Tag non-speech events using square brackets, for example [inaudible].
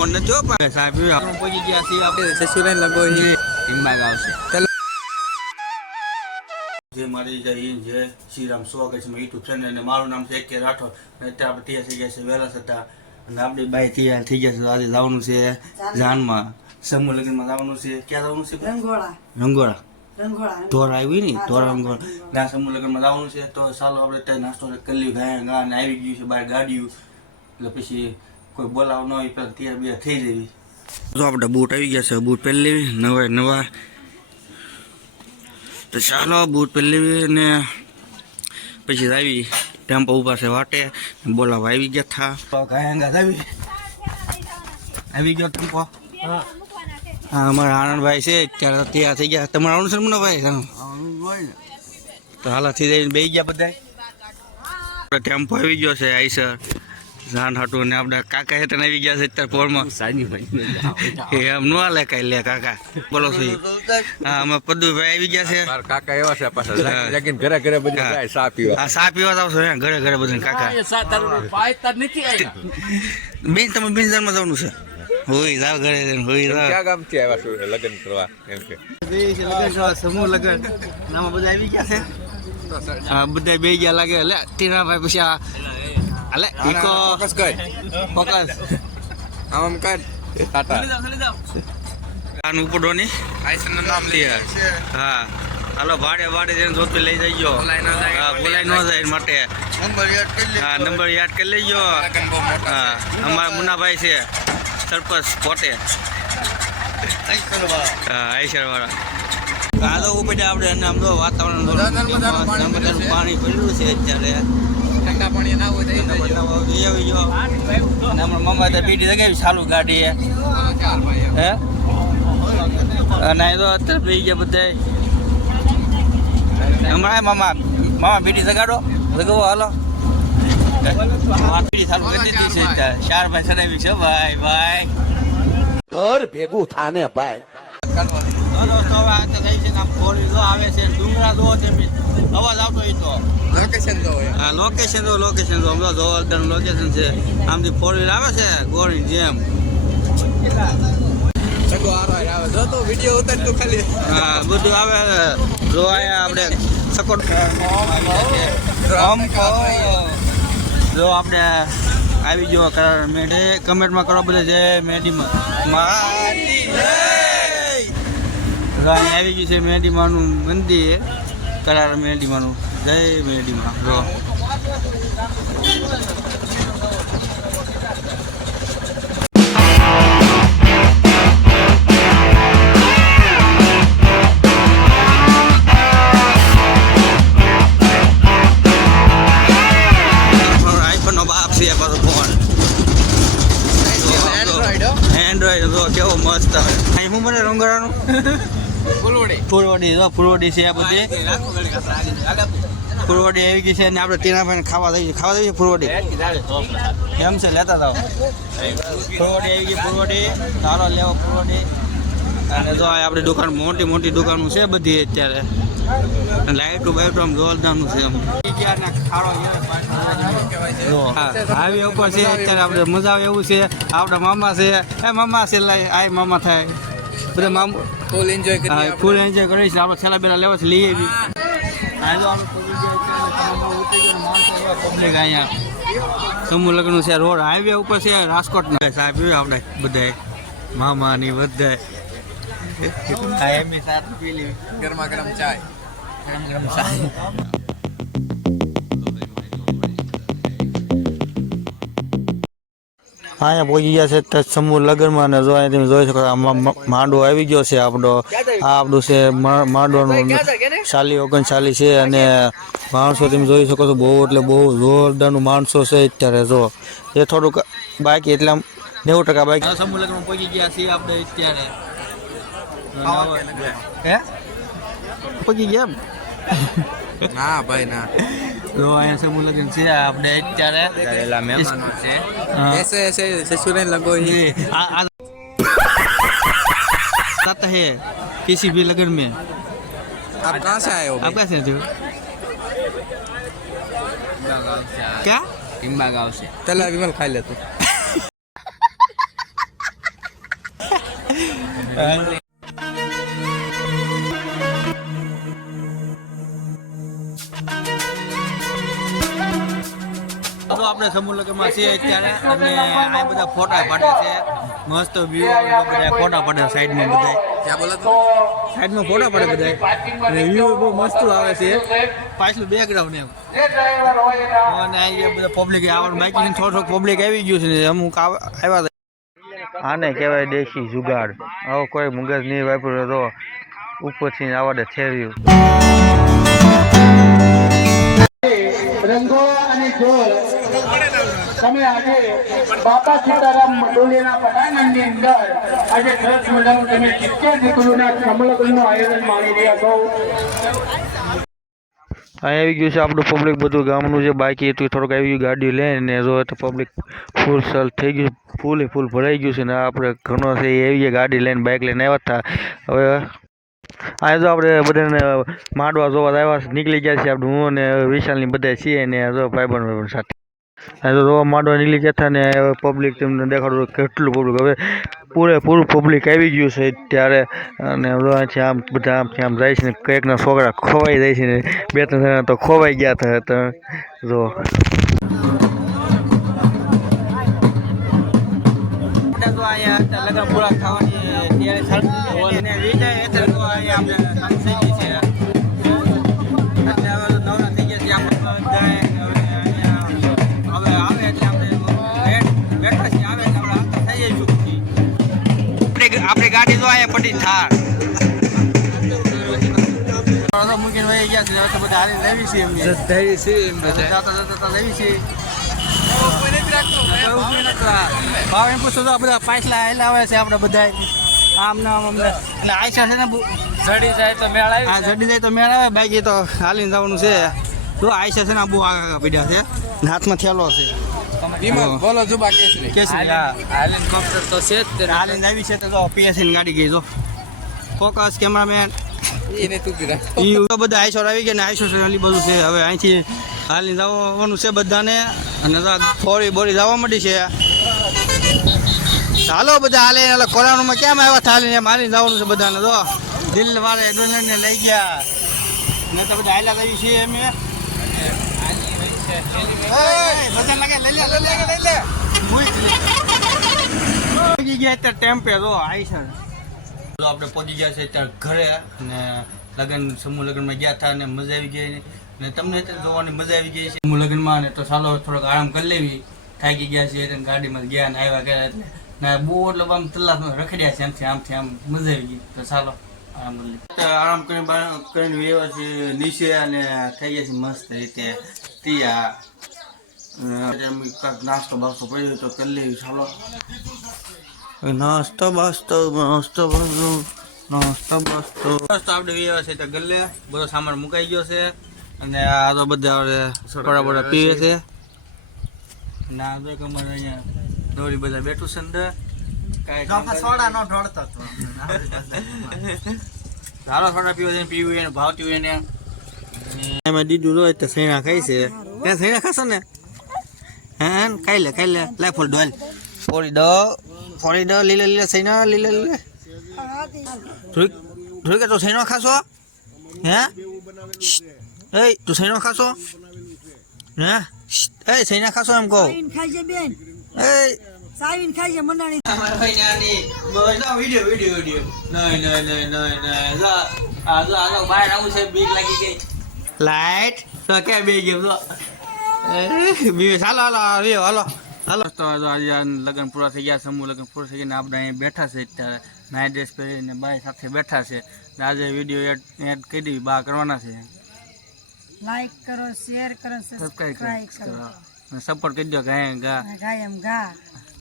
Phone નથી હો પણ સાહેબ આપણે પહોંચી ગયા છીએ આપણે સસુરાલ લગો હિમબાગ આવશે. ચાલો. જે મારી જે જય શ્રી રામ સ્વાગત છે યુટ્યુબ ચેનલ અને મારું નામ છે કે રાઠોડ. અને અત્યારે આપણે તૈયાર થઈ ગયા છે વહેલા થતા અને આપણી બાઈ તૈયાર થઈ ગયા છે આજે જવાનું છે જાનમાં. સમૂહ લગ્નમાં જવાનું છે. ક્યાં જવાનું છે? રંગોળા. રંગોળા. ધોર આવી ને? ઢોર રંગોળા. ના સમૂહ લગ્નમાં જવાનું છે તો ચાલો આપણે ત્યાં નાસ્તો કરી લઈએ. ગાય ગા ને આવી ગયું છે બહાર ગાડીયું એટલે પછી કોઈ બોલાવ ન હોય પણ ત્યાં બે થઈ જવી તો આપણે બૂટ આવી ગયા છે બૂટ પહેરી લેવી નવા નવા. તો ચાલો બૂટ પહેરી લેવી ને પછી આવી. ટેમ્પો ઊભા છે વાટે બોલાવા આવી ગયા થા. તો ગાય આવી. આવી ગયો ટેમ્પો? હા. અમારા આનંદભાઈ છે ત્યારે તૈયાર થઈ ગયા. તમારે આવવાનું છે ને ભાઈ તો હાલાથી જઈને બેસી ગયા બધા ટેમ્પો આવી ગયો છે આઈસર જાન હતું ને આપણે કાકા હેઠળ આવી ગયા છે અત્યારે પોળમાં. એમ ન હાલે કઈ લે કાકા. બોલો છો હા અમે પદુભાઈ આવી ગયા છે. મારા કાકા એવા છે પાછા. હા. ઘરે ઘરે બધું જાય ચા પીવા. હા સા પીવા જ આવશો ઘરે ઘરે બધા કાકા. બેન તમે બેન જન્મ જવાનું છે? હોય જાવ ઘરે હોય જાવ. ક્યાં ગામથી આવ્યા છો? લગ્ન કરવા એમ કે. સમૂહ લગન. નામાં બધા આવી ગયા છે. હા બધા બે ગયા લાગે. લે ટીનાભાઈ પછી આ અલે ઈકો ફોકસ કર ફોકસ આમ કર ટાટા આન ઉપડવાની આઈસનનું નામ લે હા હાલો ભાડે ભાડે જઈને જોતી લઈ જઈજો ન. હા ભૂલાઈ ન જાય માટે હા નંબર યાદ કરી લેજો હા અમારા મુનાભાઈ છે સરપંચ પોતે હા આઈસર વાળા કાલો ઉપડે આપણે અને આમ તો વાતાવરણ પાણી ભરેલું છે અત્યારે ઠંડા પાણી ના હોય તો એ અને અમારા મમ્મા તો બીડી લગાવી ચાલુ ગાડી હે. અને તો અત્યારે બેસી ગયા બધા હમણાં મામા? મામા બીડી જગાડો લગાવો હાલો. બીડી ચાલુ કરી દીધી છે. ચાર ભાઈ ચડાવી છે. ભાઈ ભાઈ. ઘર ભેગું થાને ભાઈ. દોસ્તો હવે આ તો થઈ છે આમ ફોરી આવે છે ડુંગરા તેમ અવાજ આવતો હોય તો. લોકેશન તો હા લોકેશન તો લોકેશન તો હમણાં જોવાલદાર લોકેશન છે. આમથી ફોર વ્હીલ આવે છે ગોળની જેમ. બધું આવે જો આયા આપણે સકોટ જો આપણે આવી ગયો કરાર કમેન્ટમાં કરો બધા જય મેઢીમાં. મારી અહીં આવી ગયું છે મેડીમાનું મંદિર. કરાર મેડીમાનું. જય મેડીમાં. જો. એન્ડ્રોઈડ તો કેવો મસ્ત. અહીં હું બને રંગોળાનું? [laughs] ફૂલવડી? ફૂલવડી જો ફૂલવડી છે આ બધી. ફૂલવડી આવી ગઈ છે અને આપણે ટીનાભાઈને ખાવા દઈએ. ખાવા દઈએ ફૂલવડી? એમ છે? લેતા જાઓ. ફૂલવડી આવી ગઈ ફૂલવડી. ચાલો લેવો ફૂલવડી. અને જો આપણી દુકાન મોટી મોટી દુકાનો છે બધી અત્યારે. લાઈટો બાઈટો આમ જોરદારનું છે આમ. હાઈવે ઉપર છે અત્યારે આપણે મજા આવે એવું છે. આપણા મામા છે. એ મામા છે લાય આય મામા થાય. બધા મામ ફૂલ એન્જોય કરી ફૂલ એન્જોય કરીશ આપણે છેલ્લા બેલા લેવા છે લઈ આવી હાલો આપણે પહોંચી ગયા અત્યારે તમામ ઉતરી ગયા માણસો એવા અહીંયા. સમૂહ લગ્ન છે રોડ હાઈવે ઉપર છે રાજકોટના સાહેબ આપણે બધાય મામા ની લેવી ગરમા ગરમ ચાય. ગરમ ગરમ ચાય. અહીંયા પહોંચી ગયા છે તો સમૂહ લગ્નમાં અને જો અહીંયા તમે જોઈ શકો માંડવો આવી ગયો છે આપણો. આ આપણું છે માંડવાનું ચાલી ઓગણચાલી છે અને માણસો તમે જોઈ શકો છો બહુ એટલે બહુ જોરદારનું માણસો છે અત્યારે જો. એ થોડુંક બાકી એટલે આમ નેવું ટકા બાકી. સમૂહ લગ્નમાં પહોંચી ગયા છીએ આપણે અત્યારે. પહોંચી ગયા એમ? ના ભાઈ ના. જો અહીંયા સમૂહ લગ્ન છે આપણે અત્યારે કરેલા મહેમાનો છે હા. ऐसे ऐसे ससुराल लगो ही ये आ- आ- आता है किसी भी लगन में आप कहाँ से आए हो आप कैसे थे क्या टिम्बा गाँव से चलो विमल खा ले तू તો આપણે સમૂહ અત્યારે અને આ બધા ફોટા પાડે છે. મસ્ત વ્યૂ બધા ફોટા પાડે સાઈડમાં બધા ક્યાં બોલો તું સાઈડમાં ફોટા પડે બધા અને વ્યૂ બહુ મસ્ત આવે છે. પાછલું બેકગ્રાઉન્ડ એમ. અને અહીંયા બધા પબ્લિક આવવાનું બાકી થોડું થોડું પબ્લિક આવી ગયું છે ને અમુક આવ્યા આને કહેવાય દેશી જુગાડ. આવો કોઈ મગજ નહીં વાપર્યો તો ઉપરથી આવડે થેર્યું તમે આજે બાપા સીતારામ મંડોલીના પટાંગણની અંદર આજે સરસ મજાનું તમે સિત્તેર દીકરીઓના સમલગ્નનું આયોજન માણી રહ્યા છો અહીં આવી ગયું છે આપણું પબ્લિક બધું ગામનું છે બાકી હતું થોડુંક આવી ગયું ગાડી લઈને જો તો પબ્લિક ફૂલ સલ થઈ ગયું ફૂલે ફૂલ ભરાઈ ગયું છે ને આપણે ઘણો છે એ આવી ગયા ગાડી લઈને બાઇક લઈને આવ્યા હતા હવે આ જો આપણે બધાને માંડવા જોવા આવ્યા છે, નીકળી ગયા છે આપણે હું અને વિશાલની બધા છીએ ને જો ભાઈબંધ ભાઈબંધ સાથે જો જોવા માંડવા નીકળી ગયા હતા ને પબ્લિક તમને દેખાડું કેટલું પબ્લિક હવે પૂરેપૂરું પબ્લિક આવી ગયું છે ત્યારે અને અહીંથી આમ બધા આમથી આમ જાય છે ને, કંઈકના છોકરા ખોવાઈ જાય છે ને, બે ત્રણ જણા તો ખોવાઈ ગયા હતા તો જો. તો અહીંયા પૂરા ખાવાની ત્યારે મૂકીને વહી ગયા છે તો બધા હારી લેવી છે એમની. છે એમ બધા. જાતા જાતા લેવી છે. ભાવ એમ પૂછો તો બધા પાછલા હેલા આવે છે આપણે બધા આમ ને આમ અમને એટલે આયશા છે ને ચડી જાય તો મેળ આવી હા જડી જાય તો મેળ આવે. બાકી તો હાલીને જવાનું છે. તો આયસા છે ને બહુ આગળ પડ્યા છે. હાથમાં થેલો છે. વિમલ બોલો જુબા કેસરી. કેસરી, હા. હેલિકોપ્ટર તો છે જ તે હાલીને આવી છે તો જો પીએસસી ની ગાડી ગઈ જો. Focus cameraman. એને તું પીરા ઈ તો બધા આઈશોર આવી ગયા ને આઈશોર અલી બધું છે. હવે અહીંથી હાલી જવાનું છે બધાને. અને તો ફોરી બોરી જવા મળી છે. હાલો બધા હાલે એટલે કોરોનામાં કેમ આવ્યા હતા હાલીને? મારી જવાનું છે બધાને તો દિલ વાળે ડોલરને લઈ ગયા. ને તો બધા હાલા કરી છીએ અમે વજન લાગે લઈ લે લઈ લે લઈ લે મુઈ જ લે. પહોંચી ગયા અત્યારે ટેમ્પે જો આપણે પહોંચી ગયા છે અત્યારે ઘરે ને લગ્ન, સમૂહ લગ્નમાં ગયા હતા અને મજા આવી ગઈ. ને તમને જોવાની મજા આવી ગઈ છે. સમૂહ લગ્નમાં ને તો ચાલો થોડોક આરામ કરી લેવી. થાકી ગયા છે એટલે ગાડીમાં ગયા ને આવ્યા ગયા એટલે બહુ એટલે આમ તલાસમાં રખડ્યા છે. આમથી આમથી આમ મજા આવી ગઈ. તો ચાલો. આરામ કરીને વેવા કરીને છે નીચે અને થઈ ગયા છે મસ્ત રીતે. તિયા નાસ્તો બાસ્તો પડ્યો તો કરી લેવી ચાલો. નાસ્તો બાસ્તો નાસ્તો બાસ્તો નાસ્તો બાસ્તો. નાસ્તો આપણે વ્યવા છે તો ગલ્લે. બધો સામાન મુકાઈ ગયો છે. અને આ તો બધા થોડા બધા પીવે છે. અને આ તો અમારે અહીંયા દોરી બધા બેઠું છે અંદર. સારો સોડા પીવો છે પીવું એને ભાવતી એને એમાં દીધું હોય તો સૈણા ખાઈ છે. ત્યાં સૈણા ખાશો ને? હા ખાઈ લે ખાઈ લે. લાય ફોલ ડોલ ફોડી દો ફોડી દો લીલે લીલે સૈના લીલે લીલે. થોડીક થોડીક તું સૈનો ખાશો? હે? એ તું સૈનો ખાશો? હે? એ સૈના ખાશો એમ કહું. સાવીન ખાઈ છે મંડાણી એ ભાઈ નાની છે વિડિયો વિડિયો વિડિયો નહીં નહીં નહીં નહીં નહીં જો આ જો આ જો બહાર આવું છે બીક લાગી ગઈ. લાઈટ? તો કે બે ગયો? તો બી હાલો હાલો આવ્યો હાલો. હાલો. તો લગ્ન પૂરા થઈ ગયા સમૂહ લગ્ન પૂરા થઈ ગયા આપણે અહીં બેઠા છે અત્યારે. નાઇટ ડ્રેસ પહેરીને બાય સાથે બેઠા છે. આજે વીડિયો એડ એડ કરી બા કરવાના છે. લાઈક કરો શેર કરો કરો. કરો. સપોર્ટ કરી દો ગાય ગા. ગાય એમ ગા.